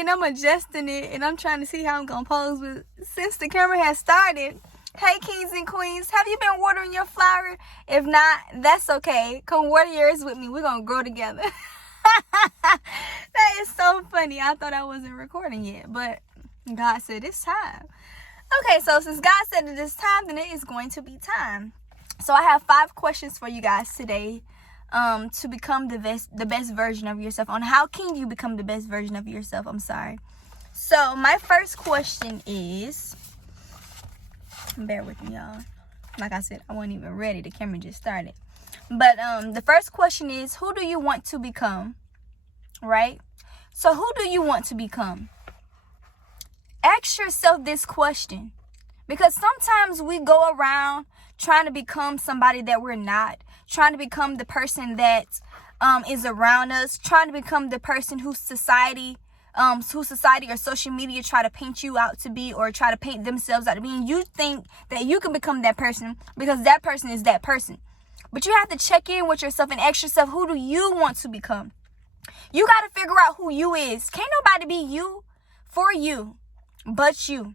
and I'm adjusting it, and I'm trying to see how I'm going to pose. But since the camera has started, hey, kings and queens, have you been watering your flower? If not, that's okay. Come water yours with me. We're going to grow together. That is so funny. I thought I wasn't recording yet, but God said it's time. Okay, so since God said it is time, then it is going to be time. So I have 5 questions for you guys today to become the best version of yourself. On how can you become the best version of yourself? So my first question is, bear with me, y'all. Like I said, I wasn't even ready. The camera just started. But the first question is, who do you want to become? Right? So who do you want to become? Ask yourself this question, because sometimes we go around trying to become somebody that we're not, trying to become the person that is around us, trying to become the person who society or social media try to paint you out to be, or try to paint themselves out to be. And you think that you can become that person because that person is that person. But you have to check in with yourself and ask yourself, who do you want to become? You got to figure out who you is. Can't nobody be you for you but you.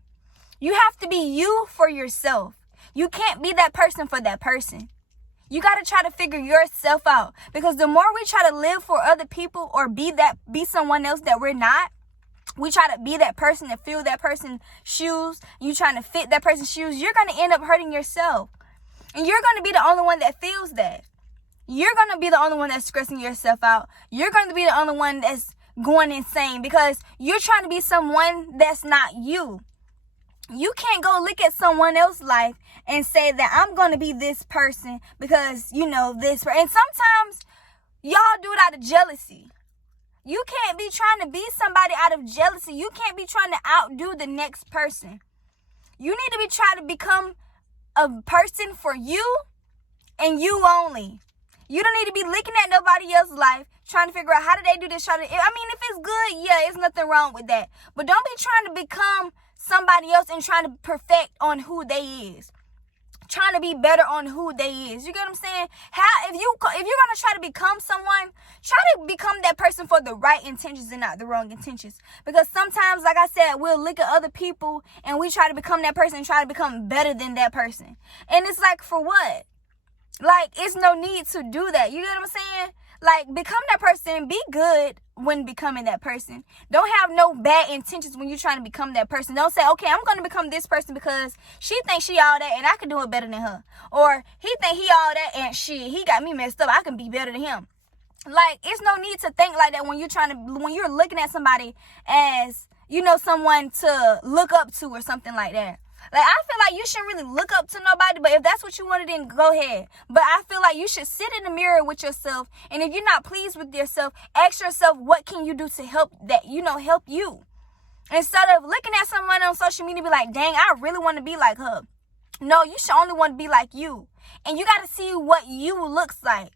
You have to be you for yourself. You can't be that person for that person. You got to try to figure yourself out, because the more we try to live for other people or be someone else that we're not, we try to be that person and fill that person's shoes. You trying to fit that person's shoes. You're going to end up hurting yourself. And you're going to be the only one that feels that. You're going to be the only one that's stressing yourself out. You're going to be the only one that's going insane because you're trying to be someone that's not you. You can't go look at someone else's life and say that I'm going to be this person because, this. And sometimes y'all do it out of jealousy. You can't be trying to be somebody out of jealousy. You can't be trying to outdo the next person. You need to be trying to become a person for you and you only. You don't need to be looking at nobody else's life, trying to figure out how did they do this. If it's good, yeah, there's nothing wrong with that. But don't be trying to become somebody else and trying to perfect on who they is. Trying to be better on who they is. You get what I'm saying? If you're gonna try to become someone, try to become that person for the right intentions and not the wrong intentions. Because sometimes, like I said, we'll look at other people and we try to become that person and try to become better than that person. And it's like, for what? Like, it's no need to do that. You get what I'm saying? Like, become that person. Be good when becoming that person. Don't have no bad intentions when you're trying to become that person. Don't say, okay, I'm going to become this person because she thinks she all that and I can do it better than her. Or he think he all that and he got me messed up. I can be better than him. Like, it's no need to think like that when you're looking at somebody as, someone to look up to or something like that. Like, I feel like you shouldn't really look up to nobody, but if that's what you wanted, then go ahead. But I feel like you should sit in the mirror with yourself, and if you're not pleased with yourself, ask yourself, what can you do to help you? Instead of looking at someone on social media and be like, dang, I really want to be like her. No, you should only want to be like you. And you got to see what you looks like.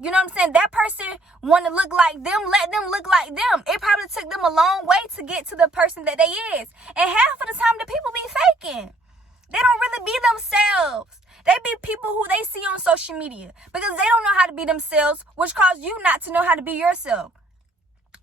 You know what I'm saying? That person want to look like them, let them look like them. It probably took them a long way to get to the person that they is. And half of the time, the people be faking. They don't really be themselves. They be people who they see on social media because they don't know how to be themselves, which cause you not to know how to be yourself.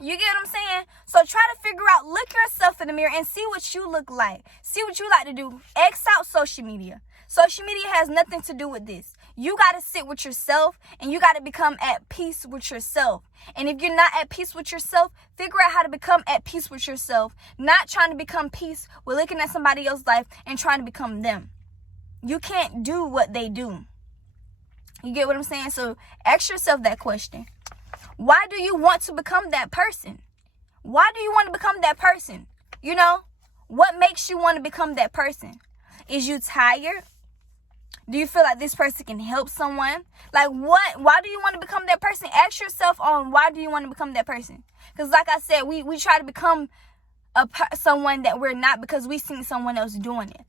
You get what I'm saying? So try to figure out, look yourself in the mirror and see what you look like. See what you like to do. X out social media. Social media has nothing to do with this. You got to sit with yourself and you got to become at peace with yourself. And if you're not at peace with yourself, figure out how to become at peace with yourself. Not trying to become peace with looking at somebody else's life and trying to become them. You can't do what they do. You get what I'm saying? So ask yourself that question. Why do you want to become that person? Why do you want to become that person? What makes you want to become that person? Is you tired? Do you feel like this person can help someone? Like what? Why do you want to become that person? Ask yourself on why do you want to become that person? Because like I said, we try to become someone that we're not because we seen someone else doing it.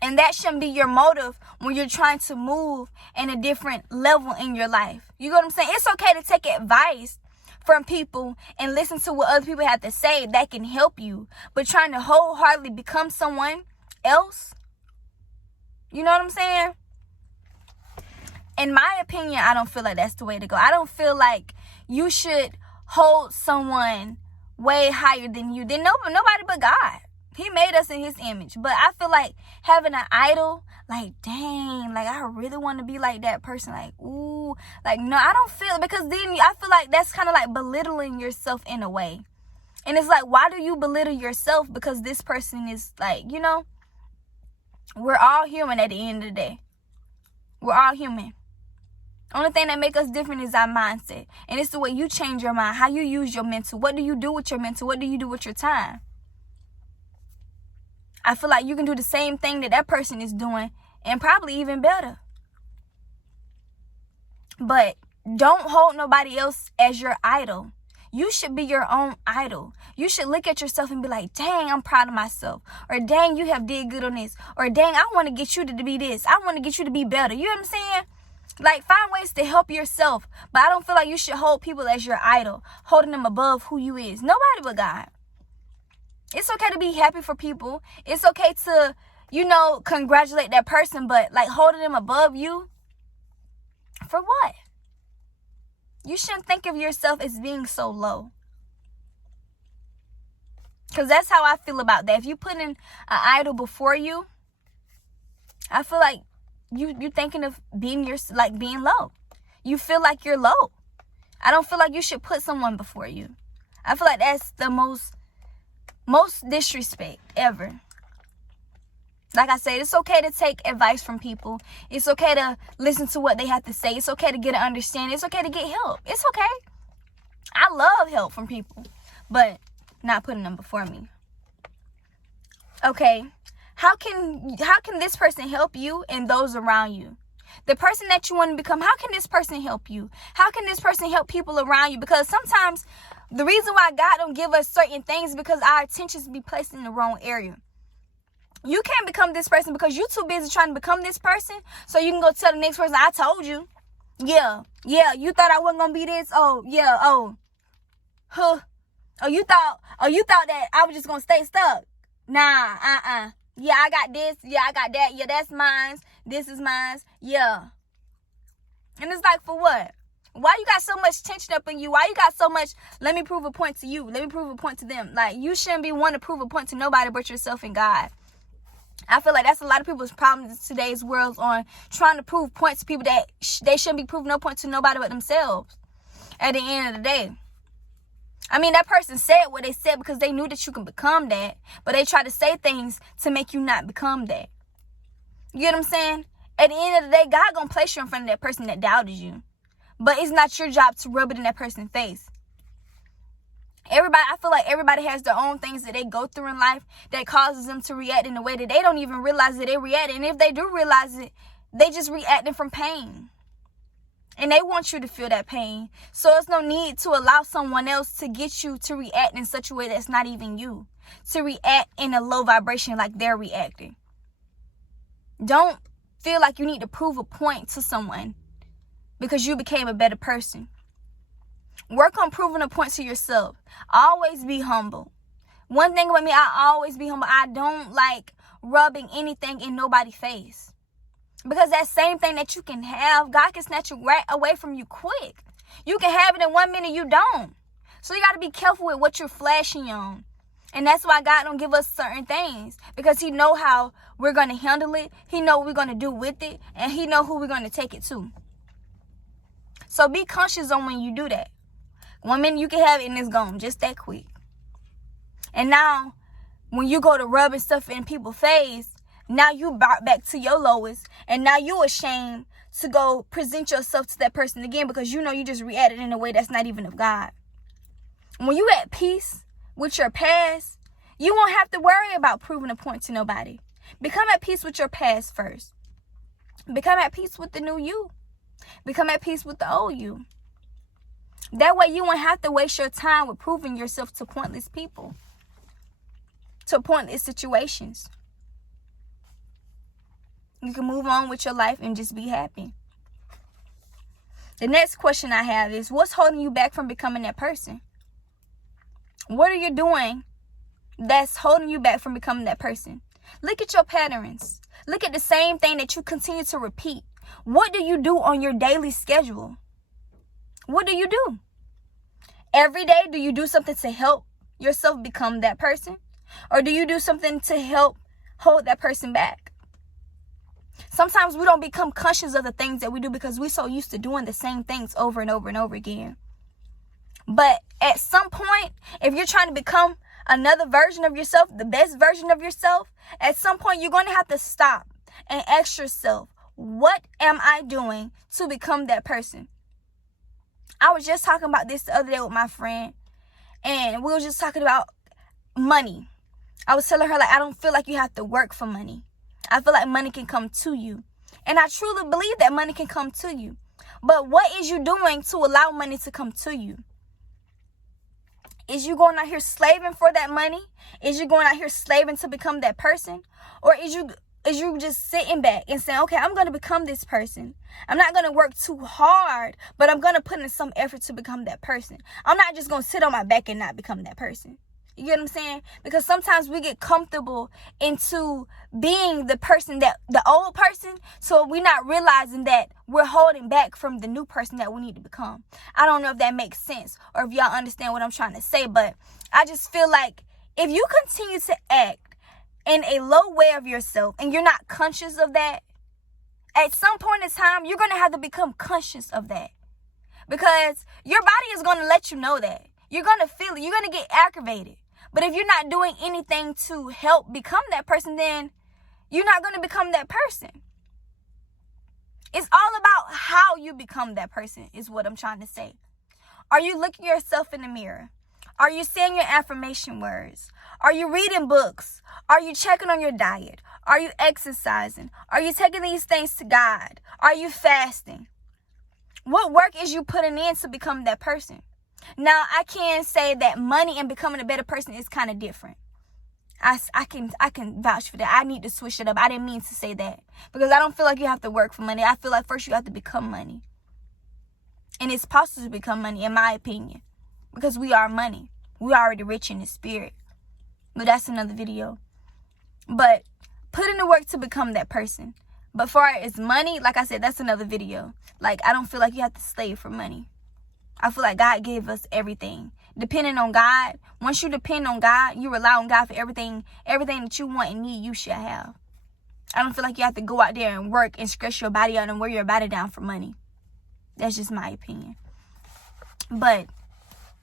And that shouldn't be your motive when you're trying to move in a different level in your life. You know what I'm saying? It's okay to take advice from people and listen to what other people have to say that can help you. But trying to wholeheartedly become someone else, you know what I'm saying? In my opinion, I don't feel like that's the way to go. I don't feel like you should hold someone way higher than you, then nobody but God. He made us in his image. But I feel like having an idol, like, dang, like, I really want to be like that person. Like, ooh, like, no, I don't feel, because then I feel like that's kind of like belittling yourself in a way. And it's like, why do you belittle yourself? Because this person is like, you know, we're all human at the end of the day. We're all human. Only thing that make us different is our mindset. And it's the way you change your mind, how you use your mental. What do you do with your mental? What do you do with your time? I feel like you can do the same thing that person is doing and probably even better. But don't hold nobody else as your idol. You should be your own idol. You should look at yourself and be like, dang, I'm proud of myself. Or dang, you have did good on this. Or dang, I want to get you to be this. I want to get you to be better. You know what I'm saying? Like, find ways to help yourself. But I don't feel like you should hold people as your idol, holding them above who you is. Nobody but God. It's okay to be happy for people. It's okay to, you know, congratulate that person. But, like, holding them above you, for what? You shouldn't think of yourself as being so low. Because that's how I feel about that. If you put in an idol before you, I feel like you're thinking of being being low. You feel like you're low. I don't feel like you should put someone before you. I feel like that's the most disrespect ever. Like I said, it's okay to take advice from people. It's okay to listen to what they have to say. It's okay to get an understanding. It's okay to get help. It's okay. I love help from people, but not putting them before me. Okay, how can this person help you and those around you? The person that you want to become, how can this person help you? How can this person help people around you? Because sometimes the reason why God don't give us certain things is because our attentions be placed in the wrong area. You can't become this person because you're too busy trying to become this person, so you can go tell the next person, I told you. Yeah, you thought I wasn't going to be this? Oh, yeah, oh. Huh. Oh, you thought that I was just going to stay stuck? Nah, Yeah, I got this. Yeah, I got that. Yeah, that's mine. This is mine. Yeah. And it's like, for what? Why you got so much tension up in you? Why you got so much, let me prove a point to you. Let me prove a point to them. Like, you shouldn't be wanting to prove a point to nobody but yourself and God. I feel like that's a lot of people's problems in today's world, on trying to prove points to people that they shouldn't be proving no point to nobody but themselves at the end of the day. I mean, that person said what they said because they knew that you can become that, but they try to say things to make you not become that. You get what I'm saying? At the end of the day, God gonna place you in front of that person that doubted you, but it's not your job to rub it in that person's face. I feel like everybody has their own things that they go through in life that causes them to react in a way that they don't even realize that they react. And if they do realize it, they just reacting from pain. And they want you to feel that pain. So there's no need to allow someone else to get you to react in such a way that's not even you. To react in a low vibration like they're reacting. Don't feel like you need to prove a point to someone because you became a better person. Work on proving a point to yourself. Always be humble. One thing about me, I always be humble. I don't like rubbing anything in nobody's face. Because that same thing that you can have, God can snatch it right away from you quick. You can have it in 1 minute, you don't. So you got to be careful with what you're flashing on. And that's why God don't give us certain things. Because he know how we're going to handle it. He know what we're going to do with it. And he know who we're going to take it to. So be conscious on when you do that. 1 minute you can have it and it's gone just that quick. And now, when you go to rubbing stuff in people's face, now you brought back to your lowest. And now you ashamed to go present yourself to that person again because you know you just reacted in a way that's not even of God. When you at peace with your past, you won't have to worry about proving a point to nobody. Become at peace with your past first. Become at peace with the new you. Become at peace with the old you. That way you won't have to waste your time with proving yourself to pointless people. To pointless situations. You can move on with your life and just be happy. The next question I have is, what's holding you back from becoming that person? What are you doing that's holding you back from becoming that person? Look at your patterns. Look at the same thing that you continue to repeat. What do you do on your daily schedule? What do you do? Every day, do you do something to help yourself become that person? Or do you do something to help hold that person back? Sometimes we don't become conscious of the things that we do because we're so used to doing the same things over and over and over again. But at some point, if you're trying to become another version of yourself, the best version of yourself, at some point you're going to have to stop and ask yourself, what am I doing to become that person? I was just talking about this the other day with my friend, and we were just talking about money. I was telling her, like, I don't feel like you have to work for money. I feel like money can come to you. And I truly believe that money can come to you. But what is you doing to allow money to come to you? Is you going out here slaving for that money? Is you going out here slaving to become that person? Or is you just sitting back and saying, okay, I'm going to become this person. I'm not going to work too hard, but I'm going to put in some effort to become that person. I'm not just going to sit on my back and not become that person. You get what I'm saying? Because sometimes we get comfortable into being the person, that the old person, so we're not realizing that we're holding back from the new person that we need to become. I don't know if that makes sense or if y'all understand what I'm trying to say, but I just feel like if you continue to act in a low way of yourself and you're not conscious of that, at some point in time, you're going to have to become conscious of that. Because your body is going to let you know that. You're going to feel it. You're going to get aggravated. But if you're not doing anything to help become that person, then you're not going to become that person. It's all about how you become that person is what I'm trying to say. Are you looking yourself in the mirror? Are you saying your affirmation words? Are you reading books? Are you checking on your diet? Are you exercising? Are you taking these things to God? Are you fasting? What work is you putting in to become that person? Now, I can say that money and becoming a better person is kind of different. I can vouch for that. I need to switch it up. I didn't mean to say that. Because I don't feel like you have to work for money. I feel like first you have to become money. And it's possible to become money, in my opinion. Because we are money. We're already rich in the spirit. But that's another video. But put in the work to become that person. But for as money, like I said, that's another video. Like, I don't feel like you have to slave for money. I feel like God gave us everything. Depending on God, once you depend on God, you rely on God for everything that you want and need, you should have. I don't feel like you have to go out there and work and stress your body out and wear your body down for money. That's just my opinion. But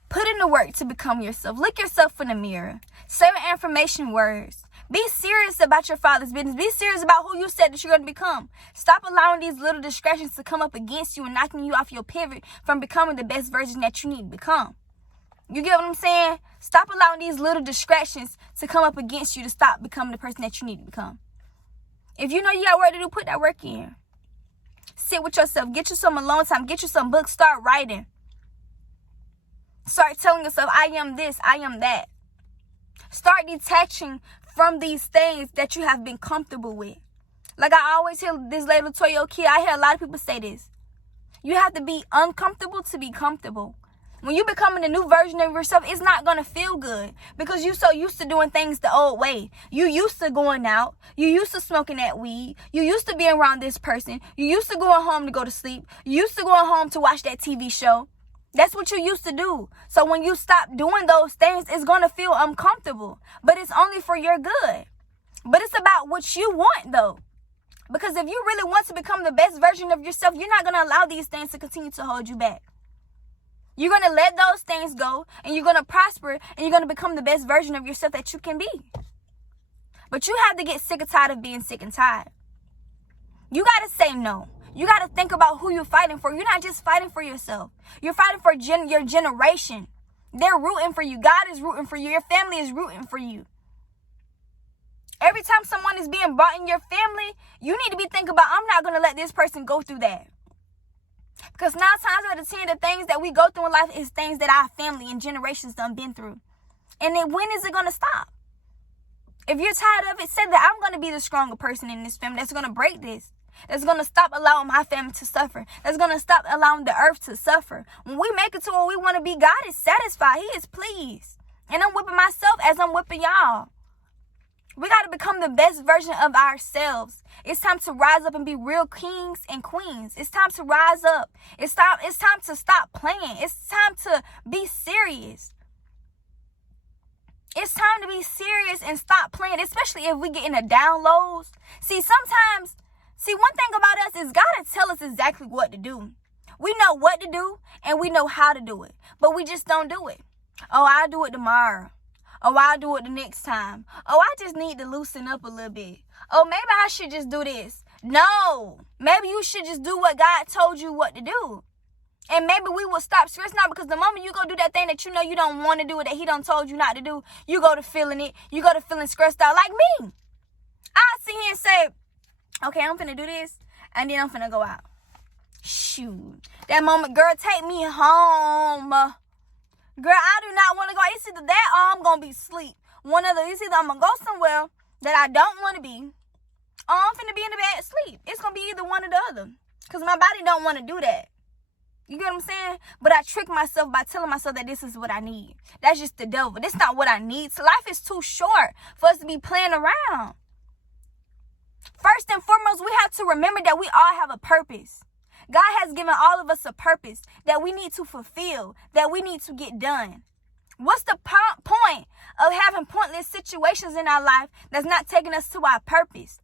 put in the work to become yourself. Look yourself in the mirror. Say your affirmation words. Be serious about your Father's business. Be serious about who you said that you're going to become. Stop allowing these little distractions to come up against you and knocking you off your pivot from becoming the best version that you need to become. You get what I'm saying? Stop allowing these little distractions to come up against you to stop becoming the person that you need to become. If you know you got work to do, put that work in. Sit with yourself. Get you some alone time. Get you some books. Start writing. Start telling yourself, I am this, I am that. Start detaching from these things that you have been comfortable with. Like I always hear this lady Latoya Kid, I hear a lot of people say this. You have to be uncomfortable to be comfortable. When you becoming a new version of yourself, it's not going to feel good because you're so used to doing things the old way. You used to going out. You used to smoking that weed. You used to being around this person. You used to going home to go to sleep. You used to going home to watch that TV show. That's what you used to do. So when you stop doing those things, it's going to feel uncomfortable. But it's only for your good. But it's about what you want, though. Because if you really want to become the best version of yourself, you're not going to allow these things to continue to hold you back. You're going to let those things go, and you're going to prosper, and you're going to become the best version of yourself that you can be. But you have to get sick and tired of being sick and tired. You got to say no. You got to think about who you're fighting for. You're not just fighting for yourself. You're fighting for your generation. They're rooting for you. God is rooting for you. Your family is rooting for you. Every time someone is being brought in your family, you need to be thinking about, I'm not going to let this person go through that. Because 9 times out of 10, the things that we go through in life is things that our family and generations done been through. And then when is it going to stop? If you're tired of it, say that I'm going to be the stronger person in this family that's going to break this. That's going to stop allowing my family to suffer. That's going to stop allowing the earth to suffer. When we make it to where we want to be, God is satisfied. He is pleased. And I'm whipping myself as I'm whipping y'all. We got to become the best version of ourselves. It's time to rise up and be real kings and queens. It's time to rise up. It's time to stop playing. It's time to be serious. It's time to be serious and stop playing, especially if we get in the downloads. See, one thing about us is God will tell us exactly what to do. We know what to do and we know how to do it, but we just don't do it. Oh, I'll do it tomorrow. Oh, I'll do it the next time. Oh, I just need to loosen up a little bit. Oh, maybe I should just do this. No, maybe you should just do what God told you what to do. And maybe we will stop stressing out, because the moment you go do that thing that you know you don't want to do, that he done told you not to do, you go to feeling it. You go to feeling stressed out like me. I sit here and say, okay, I'm finna do this, and then I'm finna go out. Shoot. That moment, girl, take me home. Girl, I do not want to go. It's either that or I'm going to be asleep. It's either I'm going to go somewhere that I don't want to be, or I'm finna be in the bed asleep. It's going to be either one or the other, because my body don't want to do that. You get what I'm saying? But I trick myself by telling myself that this is what I need. That's just the devil. This is not what I need. So life is too short for us to be playing around. First and foremost, we have to remember that we all have a purpose. God has given all of us a purpose that we need to fulfill, that we need to get done. What's the point of having pointless situations in our life that's not taking us to our purpose?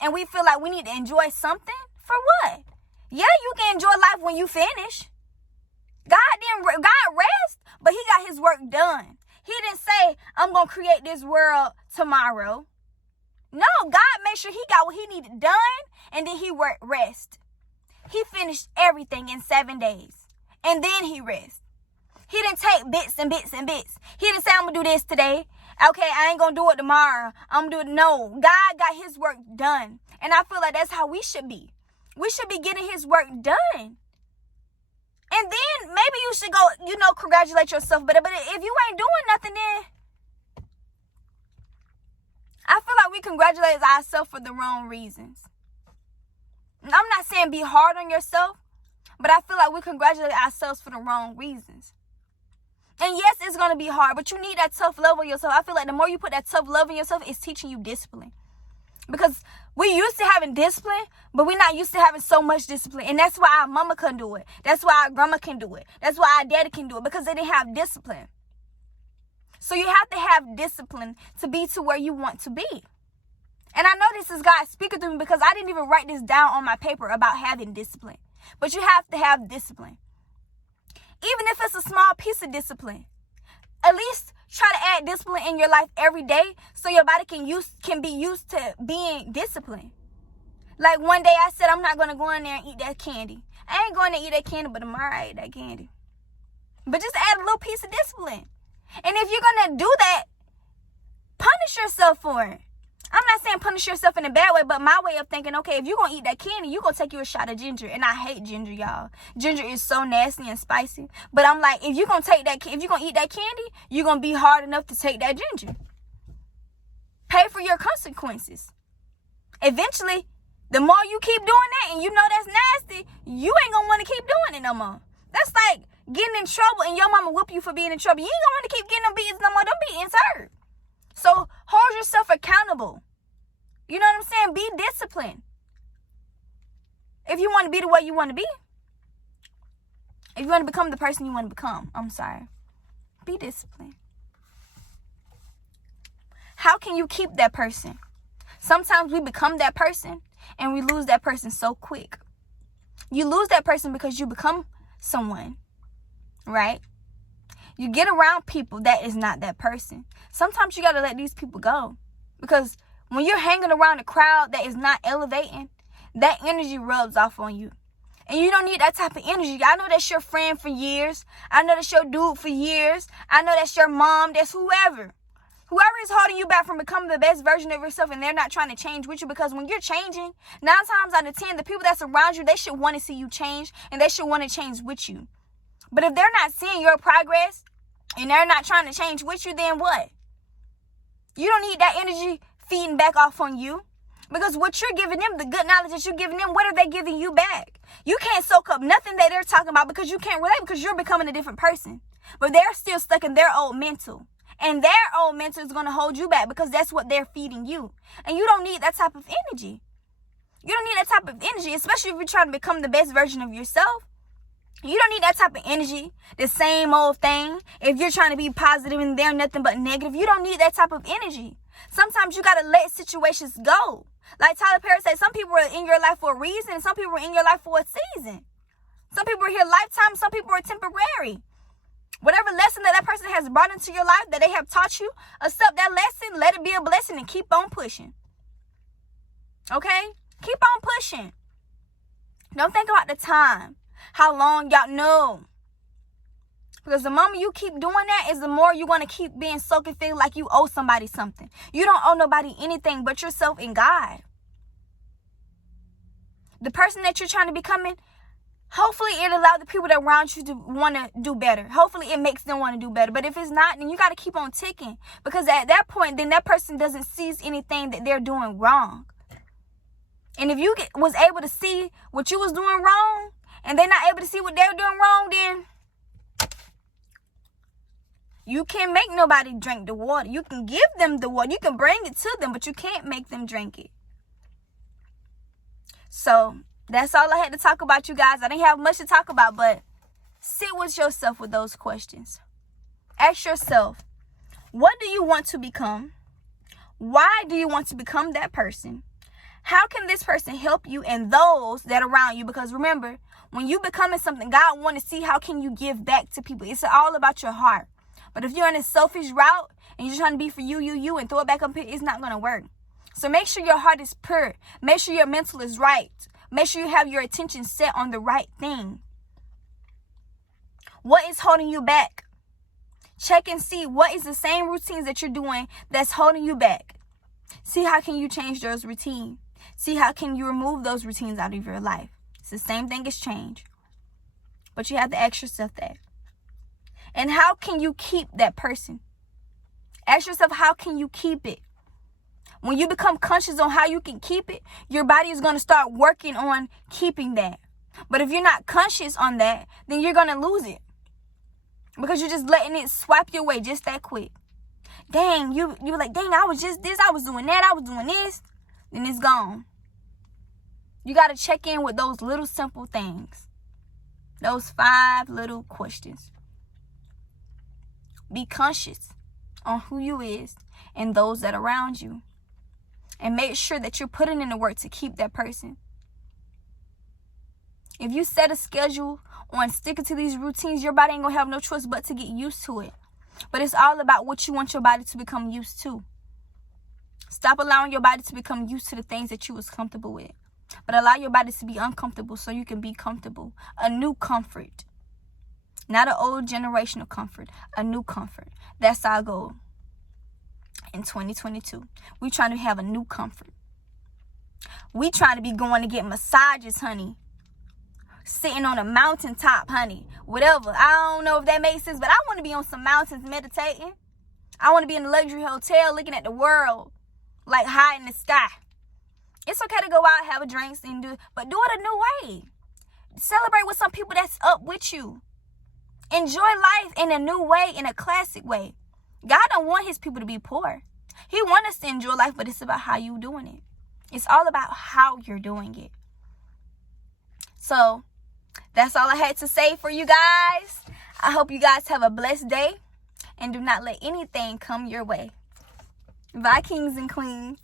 And we feel like we need to enjoy something? For what? Yeah, you can enjoy life when you finish. God rest, but he got his work done. He didn't say, I'm going to create this world tomorrow. No, God made sure he got what he needed done, and then he rest. He finished everything in 7 days, and then he rest. He didn't take bits and bits and bits. He didn't say, I'm going to do this today. Okay, I ain't going to do it tomorrow. I'm going to do it. No, God got his work done. And I feel like that's how we should be. We should be getting his work done. And then maybe you should go, congratulate yourself. But if you ain't doing nothing, then I feel like we congratulate ourselves for the wrong reasons. I'm not saying be hard on yourself, but I feel like we congratulate ourselves for the wrong reasons. And yes, it's going to be hard, but you need that tough love on yourself. I feel like the more you put that tough love on yourself, it's teaching you discipline. Because we used to having discipline, but we're not used to having so much discipline. And that's why our mama can do it. That's why our grandma can do it. That's why our daddy can do it, because they didn't have discipline. So you have to have discipline to be to where you want to be. And I know this is God speaking through me, because I didn't even write this down on my paper about having discipline. But you have to have discipline. Even if it's a small piece of discipline, at least try to add discipline in your life every day, so your body can be used to being disciplined. Like one day I said, I'm not going to go in there and eat that candy. I ain't going to eat that candy, but tomorrow I ate that candy. But just add a little piece of discipline. And if you're going to do that, punish yourself for it. I'm not saying punish yourself in a bad way, but my way of thinking, okay, if you're going to eat that candy, you're going to take you a shot of ginger. And I hate ginger, y'all. Ginger is so nasty and spicy. But I'm like, if you're going to eat that candy, you're going to be hard enough to take that ginger. Pay for your consequences. Eventually, the more you keep doing that and you know that's nasty, you ain't going to want to keep doing it no more. That's like getting in trouble and your mama whoop you for being in trouble. You ain't going to want to keep getting them beatings no more. Them beatings hurt. So hold yourself accountable. You know what I'm saying? Be disciplined. If you want to be the way you want to be. If you want to become the person you want to become. Be disciplined. How can you keep that person? Sometimes we become that person and we lose that person so quick. You lose that person because you become someone, right? You get around people that is not that person. Sometimes you got to let these people go. Because when you're hanging around a crowd that is not elevating, that energy rubs off on you. And you don't need that type of energy. I know that's your friend for years. I know that's your dude for years. I know that's your mom. That's whoever. Whoever is holding you back from becoming the best version of yourself, and they're not trying to change with you, because when you're changing, 9 times out of 10, the people that's around you, they should want to see you change, and they should want to change with you. But if they're not seeing your progress and they're not trying to change with you, then what? You don't need that energy feeding back off on you, because what you're giving them, the good knowledge that you're giving them, what are they giving you back? You can't soak up nothing that they're talking about, because you can't relate, because you're becoming a different person. But they're still stuck in their old mental. And their old mental is going to hold you back, because that's what they're feeding you. And you don't need that type of energy. You don't need that type of energy, especially if you're trying to become the best version of yourself. You don't need that type of energy, the same old thing. If you're trying to be positive and they're nothing but negative, you don't need that type of energy. Sometimes you got to let situations go. Like Tyler Perry said, some people are in your life for a reason, and some people are in your life for a season. Some people are here lifetime, some people are temporary. Whatever lesson that person has brought into your life, that they have taught you, accept that lesson, let it be a blessing, and keep on pushing. Okay? Keep on pushing. Don't think about the time. How long, y'all know. Because the moment you keep doing that is the more you're going to keep being soaked and feel like you owe somebody something. You don't owe nobody anything but yourself and God. The person that you're trying to become, hopefully it allows the people that are around you to want to do better. Hopefully it makes them want to do better. But if it's not, then you got to keep on ticking. Because at that point, then that person doesn't seize anything that they're doing wrong. And if you was able to see what you was doing wrong, and they're not able to see what they're doing wrong, then you can't make nobody drink the water. You can give them the water. You can bring it to them, but you can't make them drink it. So that's all I had to talk about, you guys. I didn't have much to talk about, but sit with yourself with those questions. Ask yourself, what do you want to become? Why do you want to become that person? How can this person help you and those that are around you? Because remember, when you becoming something, God want to see how can you give back to people. It's all about your heart. But if you're on a selfish route and you're trying to be for you, and throw it back up here, it's not going to work. So make sure your heart is pure. Make sure your mental is right. Make sure you have your attention set on the right thing. What is holding you back? Check and see what is the same routines that you're doing that's holding you back. See how can you change those routines. See how can you remove those routines out of your life. It's the same thing as change. But you have to ask yourself that. And how can you keep that person? Ask yourself, how can you keep it? When you become conscious on how you can keep it, your body is going to start working on keeping that. But if you're not conscious on that, then you're going to lose it. Because you're just letting it swipe your way just that quick. Dang, you were like, dang, I was just this, I was doing that, I was doing this. Then it's gone. You got to check in with those little simple things. Those 5 little questions. Be conscious on who you is and those that are around you. And make sure that you're putting in the work to keep that person. If you set a schedule on sticking to these routines, your body ain't going to have no choice but to get used to it. But it's all about what you want your body to become used to. Stop allowing your body to become used to the things that you was comfortable with. But allow your body to be uncomfortable so you can be comfortable. A new comfort. Not an old generational comfort. A new comfort. That's our goal. In 2022. We trying to have a new comfort. We trying to be going to get massages, honey. Sitting on a mountaintop, honey. Whatever. I don't know if that makes sense, but I want to be on some mountains meditating. I want to be in a luxury hotel looking at the world like high in the sky. It's okay to go out, have a drink, but do it a new way. Celebrate with some people that's up with you. Enjoy life in a new way, in a classic way. God don't want his people to be poor. He wants us to enjoy life, but it's about how you doing it. It's all about how you're doing it. So that's all I had to say for you guys. I hope you guys have a blessed day and do not let anything come your way. Bye, kings and queens.